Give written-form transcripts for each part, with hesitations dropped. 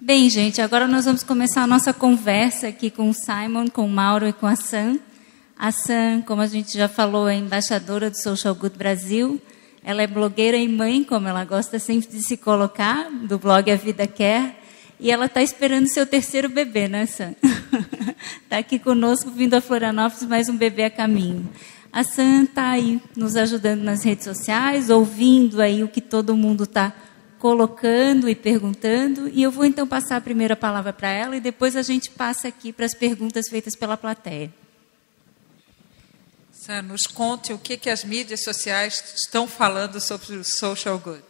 Bem, gente, agora nós vamos começar a nossa conversa aqui com o Simon, com o Mauro e com a Sam. A Sam, como a gente já falou, é embaixadora do Social Good Brasil. Ela é blogueira e mãe, como ela gosta sempre de se colocar, do blog A Vida Quer. E ela está esperando seu terceiro bebê, né, Sam? Está aqui conosco, vindo a Florianópolis, mais um bebê a caminho. A Sam está aí nos ajudando nas redes sociais, ouvindo aí o que todo mundo está colocando e perguntando, e eu vou então passar a primeira palavra para ela e depois a gente passa aqui para as perguntas feitas pela plateia. Sam, nos conte o que as mídias sociais estão falando sobre o Social Good.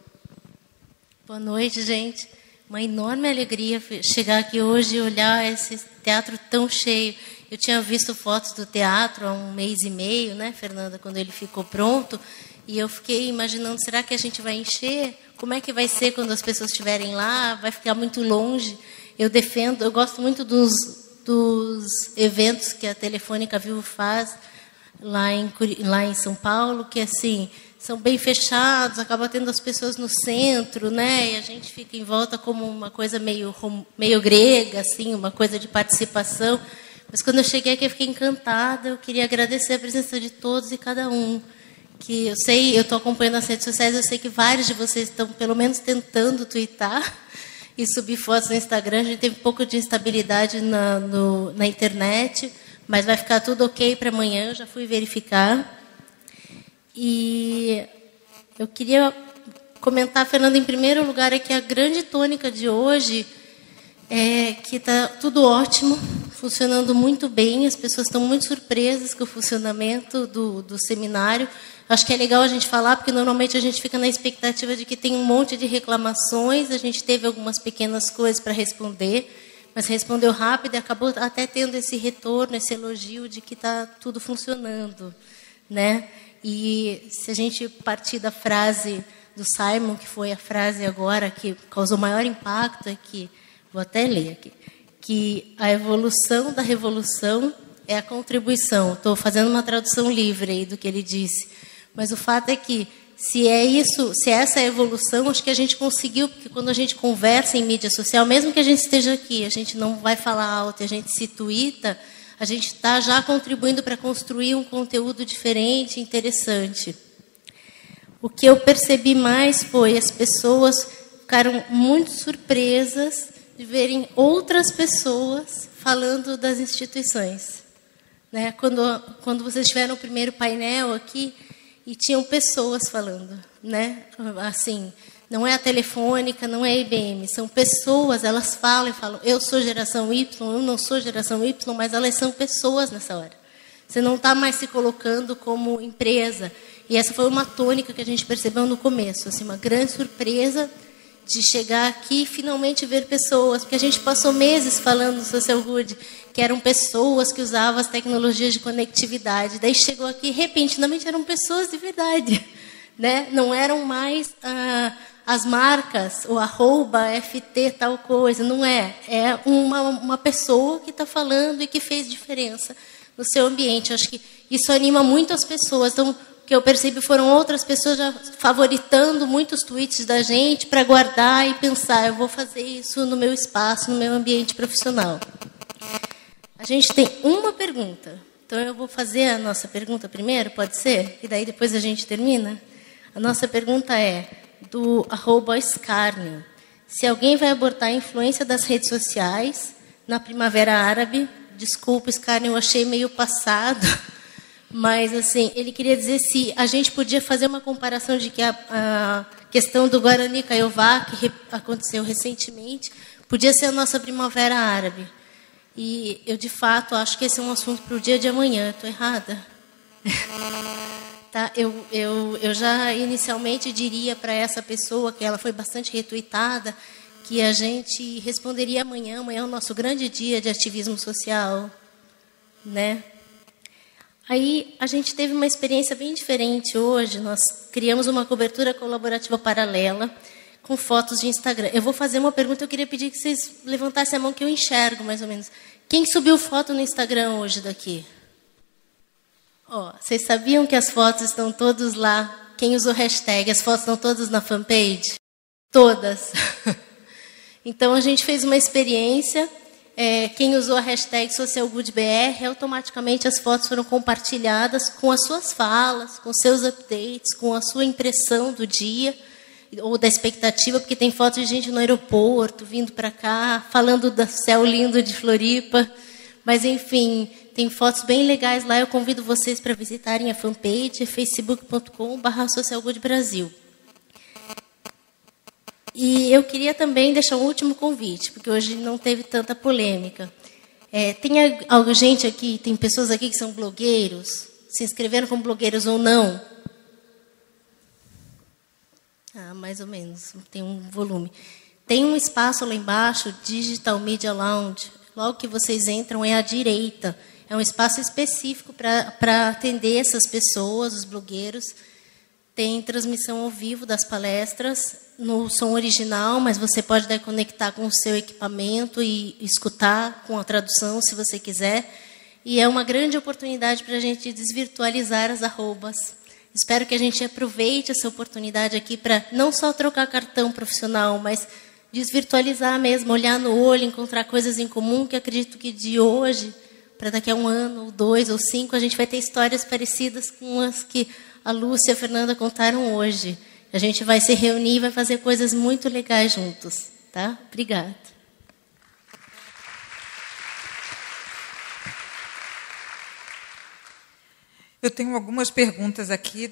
Boa noite, gente. Uma enorme alegria chegar aqui hoje e olhar esse teatro tão cheio. Eu tinha visto fotos do teatro há 1 mês e meio, né, Fernanda, quando ele ficou pronto, e eu fiquei imaginando, será que a gente vai encher? Como é que vai ser quando as pessoas estiverem lá? Vai ficar muito longe? Eu gosto muito dos eventos que a Telefônica Vivo faz lá em São Paulo, que assim, são bem fechados, acaba tendo as pessoas no centro, né? E a gente fica em volta como uma coisa meio grega, assim, uma coisa de participação. Mas quando eu cheguei aqui, eu fiquei encantada. Eu queria agradecer a presença de todos e cada um. Que eu estou acompanhando as redes sociais, eu sei que vários de vocês estão, pelo menos, tentando twittar e subir fotos no Instagram. A gente teve um pouco de instabilidade na internet, mas vai ficar tudo ok para amanhã, eu já fui verificar. E eu queria comentar, Fernanda, em primeiro lugar, é que a grande tônica de hoje é que está tudo ótimo, funcionando muito bem, as pessoas estão muito surpresas com o funcionamento do seminário. Acho que é legal a gente falar, porque normalmente a gente fica na expectativa de que tem um monte de reclamações, a gente teve algumas pequenas coisas para responder, mas respondeu rápido e acabou até tendo esse retorno, esse elogio de que está tudo funcionando, né? E se a gente partir da frase do Simon, que foi a frase agora que causou maior impacto, é que, vou até ler aqui, que a evolução da revolução é a contribuição. Estou fazendo uma tradução livre aí do que ele disse. Mas o fato é que, se é essa é a evolução, acho que a gente conseguiu, porque quando a gente conversa em mídia social, mesmo que a gente esteja aqui, a gente não vai falar alto, a gente se tuita, a gente está já contribuindo para construir um conteúdo diferente, interessante. O que eu percebi mais foi as pessoas ficaram muito surpresas de verem outras pessoas falando das instituições. Né? Quando vocês tiveram o primeiro painel aqui, e tinham pessoas falando, né? Assim, não é a Telefônica, não é a IBM, são pessoas, elas falam, eu sou geração Y, eu não sou geração Y, mas elas são pessoas nessa hora. Você não está mais se colocando como empresa. E essa foi uma tônica que a gente percebeu no começo, assim, uma grande surpresa de chegar aqui e finalmente ver pessoas, porque a gente passou meses falando no Social Good, que eram pessoas que usavam as tecnologias de conectividade. Daí chegou aqui, repentinamente, eram pessoas de verdade. Né? Não eram mais as marcas, o @FT tal coisa, não é. É uma pessoa que está falando e que fez diferença no seu ambiente. Eu acho que isso anima muito as pessoas. Então, o que eu percebi foram outras pessoas já favoritando muitos tweets da gente para guardar e pensar, eu vou fazer isso no meu espaço, no meu ambiente profissional. A gente tem uma pergunta, então eu vou fazer a nossa pergunta primeiro, pode ser? E daí depois a gente termina? A nossa pergunta é do @Escárnio. Se alguém vai abordar a influência das redes sociais na Primavera Árabe, desculpa, Escárnio, eu achei meio passado, mas assim, ele queria dizer se a gente podia fazer uma comparação de que a questão do Guarani Kaiowá, que aconteceu recentemente, podia ser a nossa Primavera Árabe. E eu, de fato, acho que esse é um assunto para o dia de amanhã. Estou errada? Tá? Eu já inicialmente diria para essa pessoa, que ela foi bastante retuitada, que a gente responderia amanhã. Amanhã é o nosso grande dia de ativismo social. Né? Aí a gente teve uma experiência bem diferente hoje. Nós criamos uma cobertura colaborativa paralela, com fotos de Instagram. Eu vou fazer uma pergunta, eu queria pedir que vocês levantassem a mão, que eu enxergo mais ou menos. Quem subiu foto no Instagram hoje daqui? Ó, vocês sabiam que as fotos estão todas lá? Quem usou hashtag? As fotos estão todas na fanpage? Todas. Então, a gente fez uma experiência. Quem usou a hashtag SocialGoodBR, automaticamente as fotos foram compartilhadas com as suas falas, com seus updates, com a sua impressão do dia ou da expectativa, porque tem fotos de gente no aeroporto, vindo para cá, falando do céu lindo de Floripa. Mas, enfim, tem fotos bem legais lá. Eu convido vocês para visitarem a fanpage, facebook.com/socialgoodbrasil. E eu queria também deixar um último convite, porque hoje não teve tanta polêmica. Tem gente aqui, tem pessoas aqui que são blogueiros, se inscreveram como blogueiros ou não? Mais ou menos, tem um volume. Tem um espaço lá embaixo, Digital Media Lounge. Logo que vocês entram, é à direita. É um espaço específico para atender essas pessoas, os blogueiros. Tem transmissão ao vivo das palestras, no som original, mas você pode conectar com o seu equipamento e escutar com a tradução, se você quiser. E é uma grande oportunidade para a gente desvirtualizar as arrobas. Espero que a gente aproveite essa oportunidade aqui para não só trocar cartão profissional, mas desvirtualizar mesmo, olhar no olho, encontrar coisas em comum, que acredito que de hoje, para daqui a 1 ano, ou 2, ou 5, a gente vai ter histórias parecidas com as que a Lúcia e a Fernanda contaram hoje. A gente vai se reunir e vai fazer coisas muito legais juntos. Tá? Obrigada. Eu tenho algumas perguntas aqui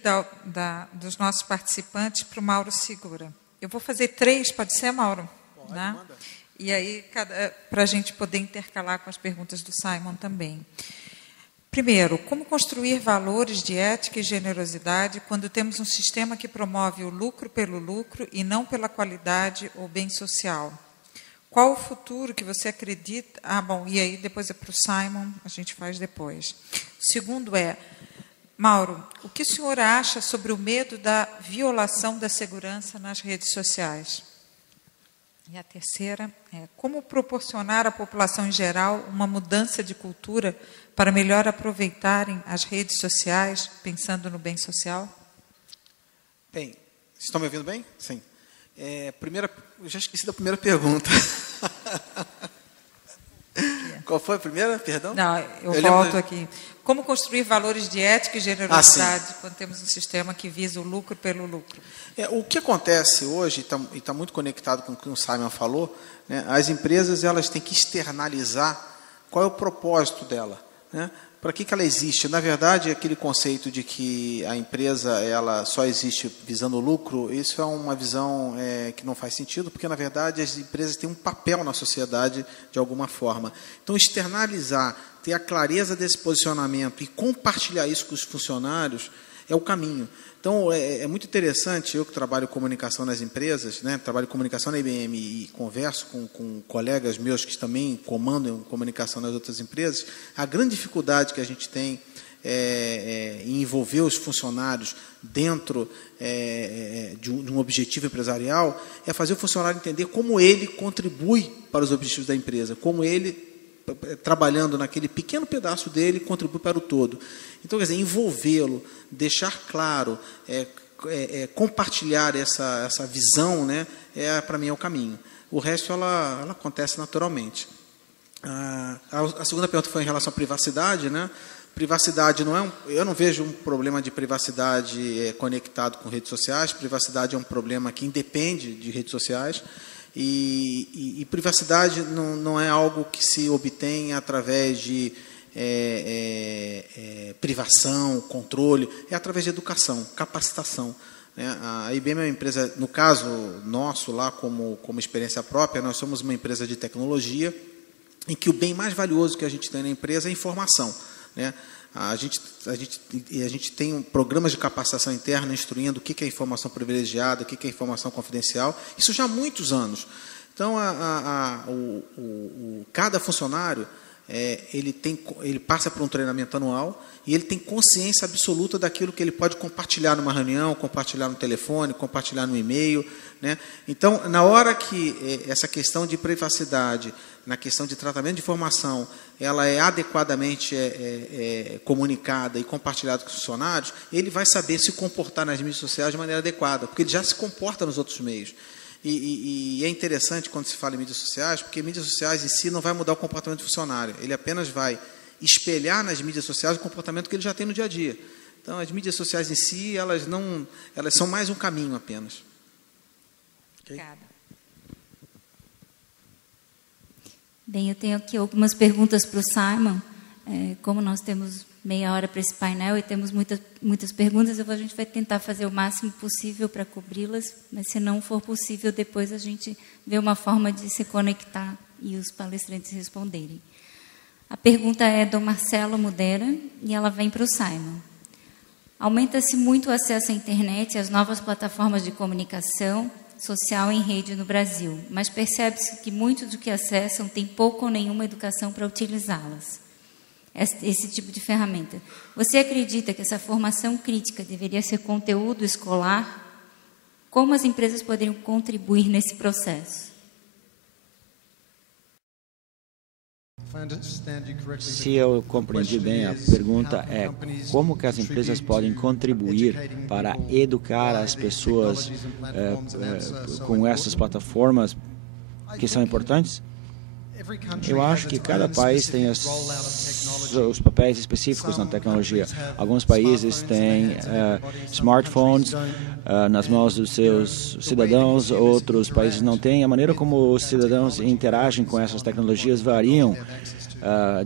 dos nossos participantes para o Mauro Segura. Eu vou fazer 3, pode ser, Mauro? Pode, né? manda. E aí, para a gente poder intercalar com as perguntas do Simon também. Primeiro, como construir valores de ética e generosidade quando temos um sistema que promove o lucro pelo lucro e não pela qualidade ou bem social? Qual o futuro que você acredita... e aí depois é para o Simon, a gente faz depois. O segundo Mauro, o que o senhor acha sobre o medo da violação da segurança nas redes sociais? E a terceira como proporcionar à população em geral uma mudança de cultura para melhor aproveitarem as redes sociais, pensando no bem social? Bem, vocês estão me ouvindo bem? Sim. Eu já esqueci da primeira pergunta. Qual foi a primeira? Perdão? Não, eu volto aqui. Como construir valores de ética e generosidade quando temos um sistema que visa o lucro pelo lucro? O que acontece hoje, e está muito conectado com o que o Simon falou, né, as empresas elas têm que externalizar qual é o propósito dela, né? Para que ela existe? Na verdade, aquele conceito de que a empresa ela só existe visando o lucro, isso é uma visão que não faz sentido, porque, na verdade, as empresas têm um papel na sociedade de alguma forma. Então, externalizar, ter a clareza desse posicionamento e compartilhar isso com os funcionários é o caminho. Então, é muito interessante, eu que trabalho comunicação nas empresas, né, trabalho comunicação na IBM e converso com colegas meus que também comandam comunicação nas outras empresas, a grande dificuldade que a gente tem em envolver os funcionários dentro de um objetivo empresarial é fazer o funcionário entender como ele contribui para os objetivos da empresa, como ele, trabalhando naquele pequeno pedaço dele, contribui para o todo. Então, quer dizer, envolvê-lo, deixar claro, compartilhar essa visão, né, para mim, é o caminho. O resto, ela acontece naturalmente. A segunda pergunta foi em relação à privacidade, né? Privacidade eu não vejo um problema de privacidade conectado com redes sociais. Privacidade é um problema que independe de redes sociais. E privacidade não é algo que se obtém através de privação, controle, é através de educação, capacitação, né? A IBM é uma empresa, no caso nosso lá como experiência própria, nós somos uma empresa de tecnologia em que o bem mais valioso que a gente tem na empresa é a informação, né? A gente tem programas de capacitação interna instruindo o que é informação privilegiada, o que é informação confidencial, isso já há muitos anos. Então, cada funcionário ele passa por um treinamento anual e ele tem consciência absoluta daquilo que ele pode compartilhar numa reunião, compartilhar no telefone, compartilhar no e-mail, né? Então, na hora que essa questão de privacidade, na questão de tratamento de informação, ela é adequadamente comunicada e compartilhada com os funcionários, ele vai saber se comportar nas mídias sociais de maneira adequada, porque ele já se comporta nos outros meios. E é interessante quando se fala em mídias sociais, porque mídias sociais em si não vai mudar o comportamento do funcionário, ele apenas vai espelhar nas mídias sociais o comportamento que ele já tem no dia a dia. Então, as mídias sociais em si, elas são mais um caminho apenas. Okay? Obrigada. Bem, eu tenho aqui algumas perguntas para o Simon. Como nós temos meia hora para esse painel e temos muitas perguntas, a gente vai tentar fazer o máximo possível para cobri-las, mas se não for possível, depois a gente vê uma forma de se conectar e os palestrantes responderem. A pergunta é do Marcelo Mudera e ela vem para o Simon. Aumenta-se muito o acesso à internet e às novas plataformas de comunicação social em rede no Brasil, mas percebe-se que muitos do que acessam têm pouca ou nenhuma educação para utilizá-las. Esse tipo de ferramenta. Você acredita que essa formação crítica deveria ser conteúdo escolar? Como as empresas poderiam contribuir nesse processo? Se eu compreendi bem, a pergunta é como que as empresas podem contribuir para educar as pessoas com essas plataformas que são importantes? Eu acho que cada país tem os papéis específicos na tecnologia. Alguns países têm smartphones nas mãos dos seus cidadãos, outros países não têm. A maneira como os cidadãos interagem com essas tecnologias variam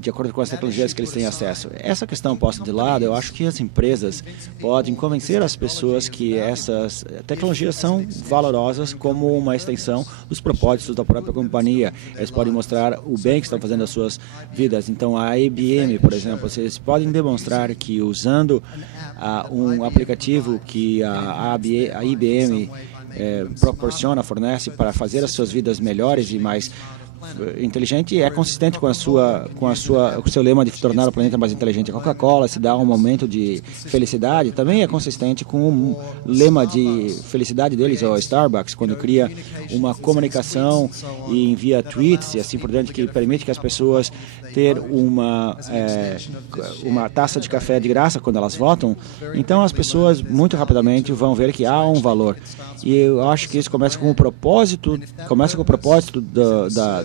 de acordo com as tecnologias que eles têm acesso. Essa questão posta de lado, eu acho que as empresas podem convencer as pessoas que essas tecnologias são valorosas como uma extensão dos propósitos da própria companhia. Eles podem mostrar o bem que estão fazendo às suas vidas. Então, a IBM, por exemplo, vocês podem demonstrar que usando um aplicativo que a IBM proporciona, fornece para fazer as suas vidas melhores e mais inteligente, é consistente com o seu lema de tornar o planeta mais inteligente. A Coca-Cola se dá um momento de felicidade, também é consistente com o lema de felicidade deles, o Starbucks, quando cria uma comunicação e envia tweets e assim por diante, que permite que as pessoas ter uma taça de café de graça quando elas votam. Então as pessoas muito rapidamente vão ver que há um valor. E eu acho que isso começa com o propósito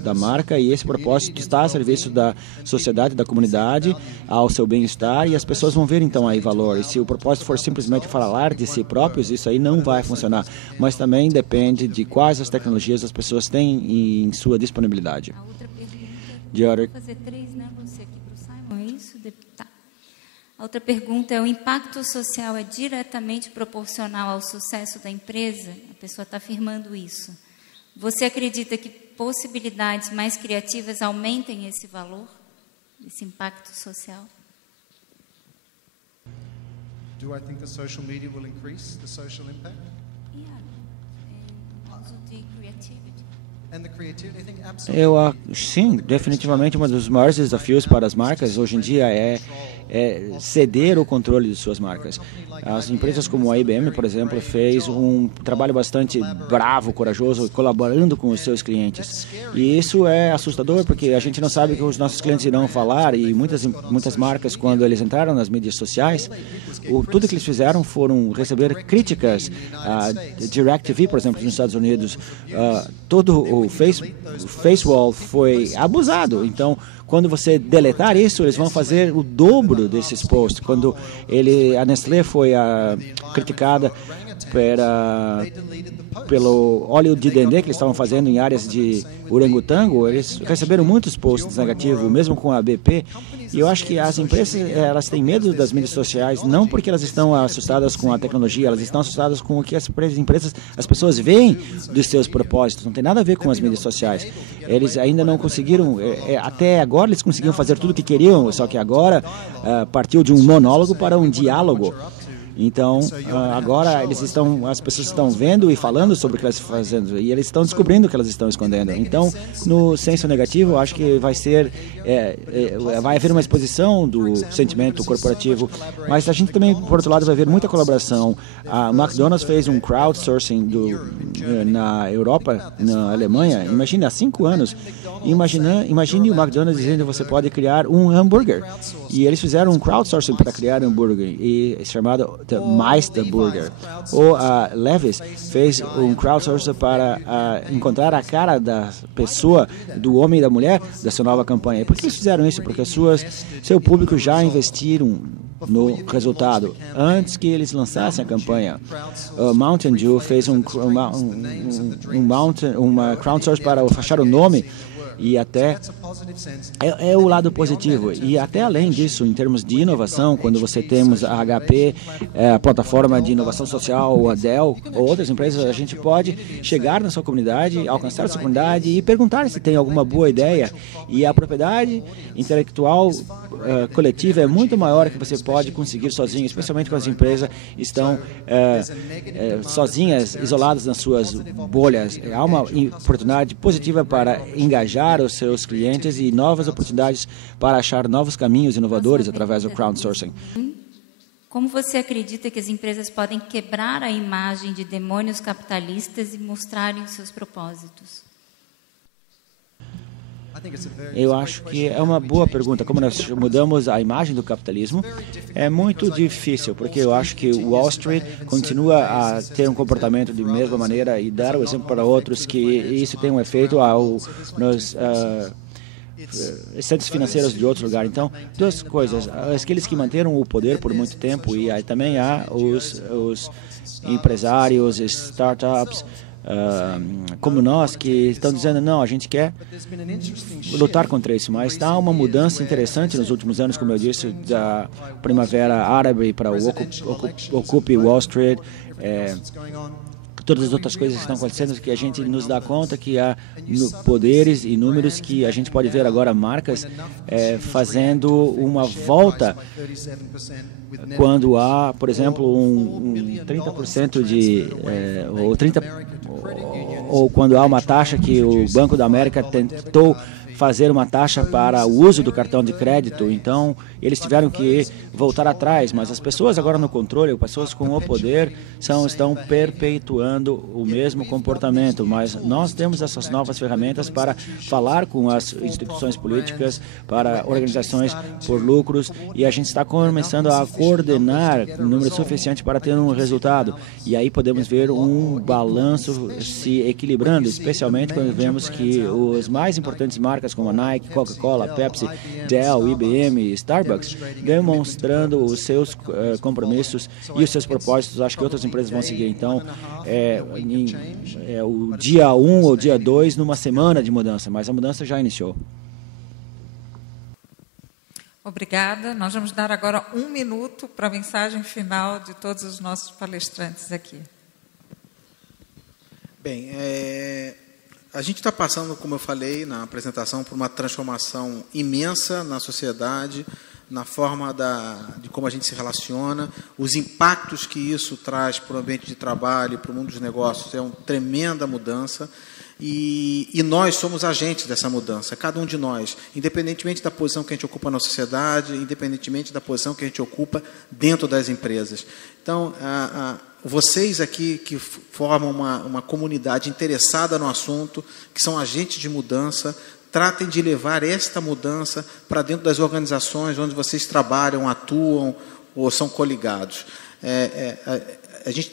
da marca, e esse propósito está a serviço da sociedade, da comunidade, ao seu bem-estar, e as pessoas vão ver então aí valor. E se o propósito for simplesmente falar de si próprios, isso aí não vai funcionar. Mas também depende de quais as tecnologias as pessoas têm em sua disponibilidade. A outra pergunta, vou fazer 3, né? Você aqui para o Simon, é isso? Tá. A outra pergunta é: o impacto social é diretamente proporcional ao sucesso da empresa? A pessoa está afirmando isso. Você acredita que possibilidades mais criativas aumentem esse valor, esse impacto social? Do I think the social media will increase the social impact? Yeah, and also the creativity. And the creativity, I think absolutely. Sim, definitivamente um dos maiores desafios para as marcas hoje em dia é ceder o controle de suas marcas. As empresas como a IBM, por exemplo, fez um trabalho bastante bravo, corajoso, colaborando com os seus clientes. E isso é assustador, porque a gente não sabe o que os nossos clientes irão falar, e muitas marcas, quando eles entraram nas mídias sociais, tudo que eles fizeram foram receber críticas. A DirecTV, por exemplo, nos Estados Unidos, todo o FaceWall foi abusado. Então, quando você deletar isso, eles vão fazer o dobro desses posts. Quando a Nestlé foi criticada pelo óleo de dendê que eles estavam fazendo em áreas de orangotango, eles receberam muitos posts negativos, mesmo com a BP. E eu acho que as empresas, elas têm medo das mídias sociais, não porque elas estão assustadas com a tecnologia, elas estão assustadas com o que as pessoas veem dos seus propósitos. Não tem nada a ver com as mídias sociais. Eles ainda não conseguiram, até agora eles conseguiam fazer tudo o que queriam, só que agora partiu de um monólogo para um diálogo. Então, agora as pessoas estão vendo e falando sobre o que elas estão fazendo, e eles estão descobrindo o que elas estão escondendo. Então, no senso negativo, eu acho que vai haver uma exposição do sentimento corporativo, mas a gente também, por outro lado, vai ver muita colaboração. A McDonald's fez um crowdsourcing na Europa, na Alemanha. Imagine, há 5 anos. Imagine o McDonald's dizendo que você pode criar um hambúrguer. E eles fizeram um crowdsourcing para criar um hambúrguer, chamado Meisterburger. Ou a Levi's fez um crowdsourcing para encontrar a cara da pessoa, do homem e da mulher, dessa nova campanha. E por que eles fizeram isso? Porque seu público já investiram no resultado antes que eles lançassem a campanha. Mountain Dew fez uma crowdsourcing para achar o nome. E até é o lado positivo. E até além disso, em termos de inovação, quando você temos a HP, a plataforma de inovação social, a Dell ou outras empresas, a gente pode chegar na sua comunidade, alcançar a sua comunidade e perguntar se tem alguma boa ideia. E a propriedade intelectual coletiva é muito maior que você pode conseguir sozinho, especialmente quando as empresas estão sozinhas, isoladas nas suas bolhas. Há uma oportunidade positiva para engajar os seus clientes e novas oportunidades para achar novos caminhos inovadores através do crowdsourcing. Como você acredita que as empresas podem quebrar a imagem de demônios capitalistas e mostrarem os seus propósitos? Eu acho que é uma boa pergunta. Como nós mudamos a imagem do capitalismo, é muito difícil, porque eu acho que Wall Street continua a ter um comportamento de mesma maneira e dar o exemplo para outros que isso tem um efeito nos centros financeiros de outro lugar. Então, duas coisas. Aqueles que manteram o poder por muito tempo e aí também há os empresários, startups, como nós, que estão dizendo, não, a gente quer lutar contra isso, mas está uma mudança interessante nos últimos anos, como eu disse, da Primavera Árabe para o Occupy Wall Street, todas as outras coisas que estão acontecendo, que a gente nos dá conta que há poderes e números que a gente pode ver agora marcas fazendo uma volta quando há, por exemplo, um 30% ou quando há uma taxa que o Banco da América tentou fazer uma taxa para o uso do cartão de crédito, então eles tiveram que voltar atrás, mas as pessoas agora no controle, as pessoas com o poder estão perpetuando o mesmo comportamento, mas nós temos essas novas ferramentas para falar com as instituições políticas, para organizações por lucros, e a gente está começando a coordenar um número suficiente para ter um resultado, e aí podemos ver um balanço se equilibrando, especialmente quando vemos que os mais importantes marcas como a Nike, Coca-Cola, Pepsi, Dell, IBM, Starbucks, demonstrando os seus compromissos e os seus propósitos. Acho que outras empresas vão seguir. Então, o dia 1 ou dia 2 numa semana de mudança, mas a mudança já iniciou. Obrigada. Nós vamos dar agora 1 minuto para a mensagem final de todos os nossos palestrantes aqui. Bem, a gente está passando, como eu falei na apresentação, por uma transformação imensa na sociedade, na forma de como a gente se relaciona, os impactos que isso traz para o ambiente de trabalho, para o mundo dos negócios, é uma tremenda mudança. E nós somos agentes dessa mudança, cada um de nós, independentemente da posição que a gente ocupa na sociedade, independentemente da posição que a gente ocupa dentro das empresas. Então, vocês aqui que formam uma comunidade interessada no assunto, que são agentes de mudança, tratem de levar esta mudança para dentro das organizações onde vocês trabalham, atuam ou são coligados. A gente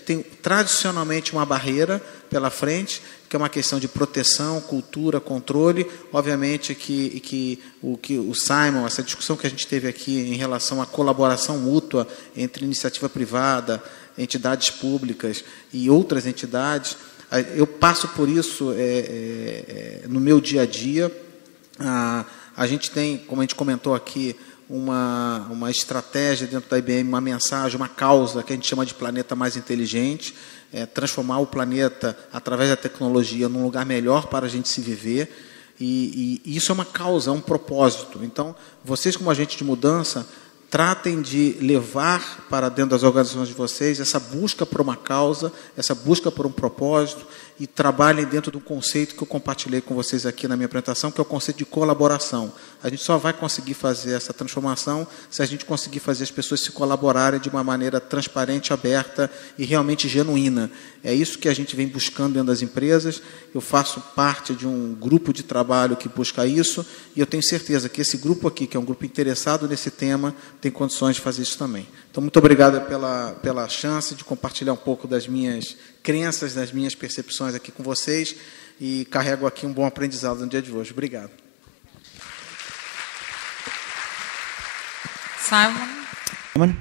tem tradicionalmente uma barreira pela frente, que é uma questão de proteção, cultura, controle. Obviamente que o Simon, essa discussão que a gente teve aqui em relação à colaboração mútua entre iniciativa privada, entidades públicas e outras entidades, eu passo por isso no meu dia a dia. A gente tem, como a gente comentou aqui, uma estratégia dentro da IBM, uma mensagem, uma causa que a gente chama de planeta mais inteligente, transformar o planeta através da tecnologia num lugar melhor para a gente se viver, e isso é uma causa, é um propósito. Então, vocês como agentes de mudança, tratem de levar para dentro das organizações de vocês essa busca por uma causa, essa busca por um propósito, e trabalhem dentro do conceito que eu compartilhei com vocês aqui na minha apresentação, que é o conceito de colaboração. A gente só vai conseguir fazer essa transformação se a gente conseguir fazer as pessoas se colaborarem de uma maneira transparente, aberta e realmente genuína. É isso que a gente vem buscando dentro das empresas. Eu faço parte de um grupo de trabalho que busca isso, e eu tenho certeza que esse grupo aqui, que é um grupo interessado nesse tema, tem condições de fazer isso também. Então, Então, muito obrigado pela chance de compartilhar um pouco das minhas crenças, das minhas percepções aqui com vocês, e carrego aqui um bom aprendizado no dia de hoje. Obrigado. Simon?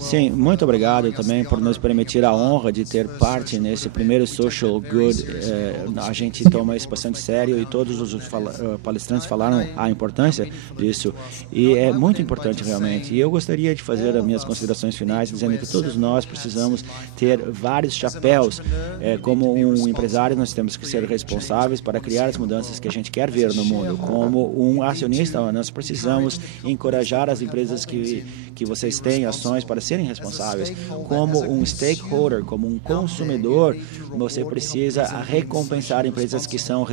Sim, muito obrigado também por nos permitir a honra de ter parte nesse primeiro Social Good. A gente toma isso bastante sério e todos os palestrantes falaram a importância disso, e é muito importante realmente. E eu gostaria de fazer as minhas considerações finais dizendo que todos nós precisamos ter vários chapéus. Como um empresário, nós temos que ser responsáveis para criar as mudanças que a gente quer ver no mundo. Como um acionista, nós precisamos encorajar as empresas que vocês têm ações para serem responsáveis. Como um stakeholder, como um consumidor, você precisa recompensar empresas que são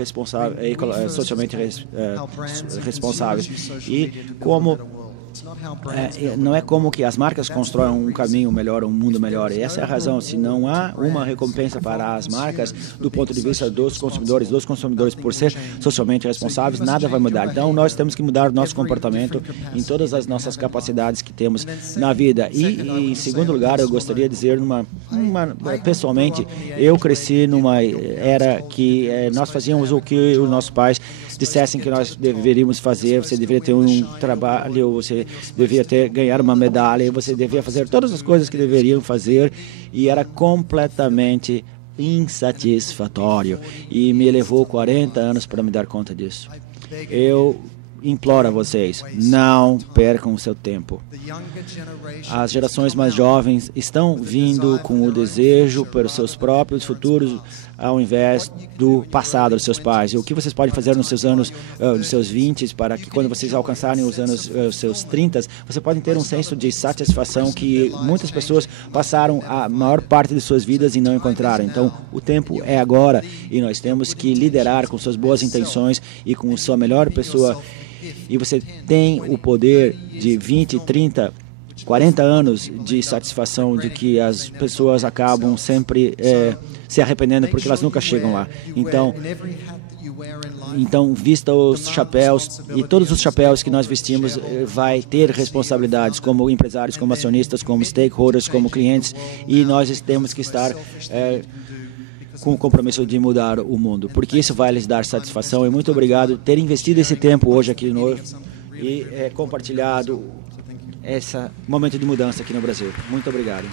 socialmente responsáveis. E como não é como que as marcas constroem um caminho melhor, um mundo melhor. E essa é a razão. Se não há uma recompensa para as marcas do ponto de vista dos consumidores por ser socialmente responsáveis, nada vai mudar. Então, nós temos que mudar o nosso comportamento em todas as nossas capacidades que temos na vida. E em segundo lugar, eu gostaria de dizer, pessoalmente, eu cresci numa era que nós fazíamos o que os nossos pais dissessem que nós deveríamos fazer. Você deveria ter um trabalho, você devia ganhar uma medalha, você devia fazer todas as coisas que deveriam fazer, e era completamente insatisfatório, e me levou 40 anos para me dar conta disso. Eu imploro a vocês, não percam o seu tempo. As gerações mais jovens estão vindo com o desejo pelos seus próprios futuros ao invés do passado dos seus pais. E o que vocês podem fazer nos seus 20, para que quando vocês alcançarem os seus 30, você pode ter um senso de satisfação que muitas pessoas passaram a maior parte de suas vidas e não encontraram. Então, o tempo é agora, e nós temos que liderar com suas boas intenções e com sua melhor pessoa. E você tem o poder de 20, 30, 40 anos de satisfação, de que as pessoas acabam sempre se arrependendo porque elas nunca chegam lá. Então, vista os chapéus, e todos os chapéus que nós vestimos vai ter responsabilidades como empresários, como acionistas, como stakeholders, como clientes, e nós temos que estar com o compromisso de mudar o mundo, porque isso vai lhes dar satisfação. E muito obrigado por ter investido esse tempo hoje aqui e compartilhado esse momento de mudança aqui no Brasil. Muito obrigado.